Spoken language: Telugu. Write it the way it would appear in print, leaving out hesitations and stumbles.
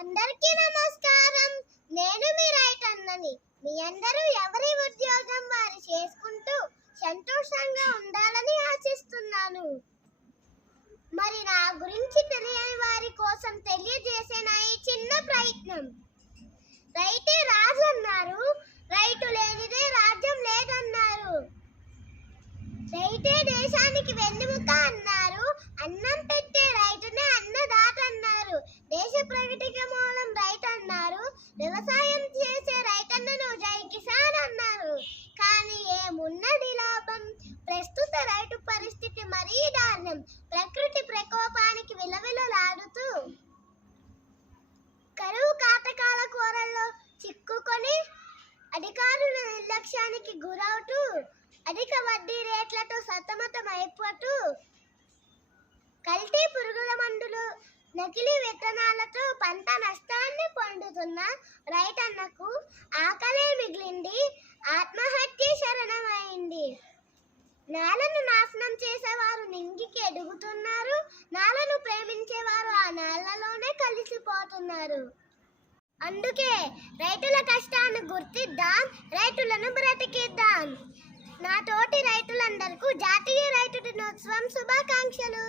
అందరికీ నమస్కారం. నేను మీ రైతన్నని. మీ అందరూ ఎవరి ఉద్యోగం వారు చేసుకుంటూ సంతోషంగా ఉండాలని ఆశిస్తున్నాను. మరి నా గురించి తెలియని వారి కోసం తెలియజేసే నా ఈ చిన్న ప్రయత్నం. రైతే రాజు అన్నారు, రైతు లేనిదే రాజ్యం లేదన్నారు. రైతే దేశానికి వెన్నెముక అన్నారు, అన్నం పెట్టే రైతునే అన్నదాత అన్నారు. దేశ ప్రగతికి మూలం రైతు అన్నారు, వ్యవసాయం చేసే రైతన్నను జై కిసాన్ అన్నారు. కానీ ఏమున్నది లాభం? ప్రస్తుత రైతు పరిస్థితి మరీ దారుణం. ప్రకృతి ప్రకోపానికి విలవిలలాడుతూ కరువు కాటకాల కూరల్లో చిక్కుకొని అధికారుల నిర్లక్ష్యానికి గురవుతూ అధిక వడ్డీ రేట్లతో సతమతమైపోతూ కల్తీ పురుగుల మందులు, నకిలీ విత్తనాలతో పంట నష్టాన్ని పొందుతున్న రైతన్నకు ఆకలే మిగిలింది, ఆత్మహత్య శరణమైంది. నేలను నాశనం చేసేవారు నింగికి ఎదుగుతున్నారు, నేలను ప్రేమించేవారు ఆ నేలలోనే కలిసిపోతున్నారు. అందుకే రైతుల కష్టాన్ని గుర్తిద్దాం, రైతులను బ్రతికిద్దాం. నా తోటి రైతులందరికీ జాతీయ రైతు దినోత్సవం శుభాకాంక్షలు.